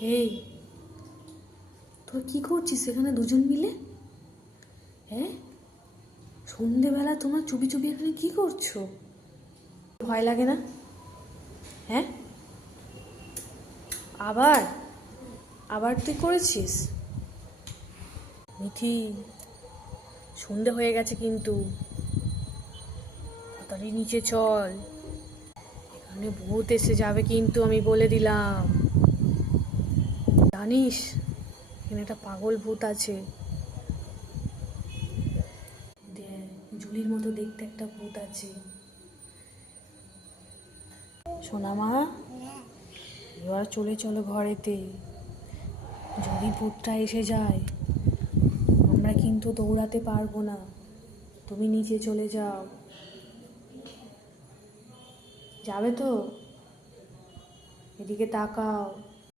হেই, তোরা কি করছিস এখানে দুজন মিলে? হ্যাঁ, সন্ধেবেলা তোমরা চুপি চুপি এখানে কি করছো? ভয় লাগে না? হ্যাঁ, আবার আবার তুই করেছিস? মিঠি, সন্ধে হয়ে গেছে কিন্তু, তাড়াতাড়ি নিচে চল। এখানে ভূত এসে যাবে কিন্তু, আমি বলে দিলাম। জানিস এখানে একটা পাগল ভূত আছে। জুলির মতো দেখতে একটা ভূত আছে। সোনা মা, এবার চলে চলো ঘরেতে। যদি ভূতটা এসে যায় আমরা কিন্তু দৌড়াতে পারবো না, তুমি নিচে চলে যাও। যাবে তো? এদিকে তাকাও।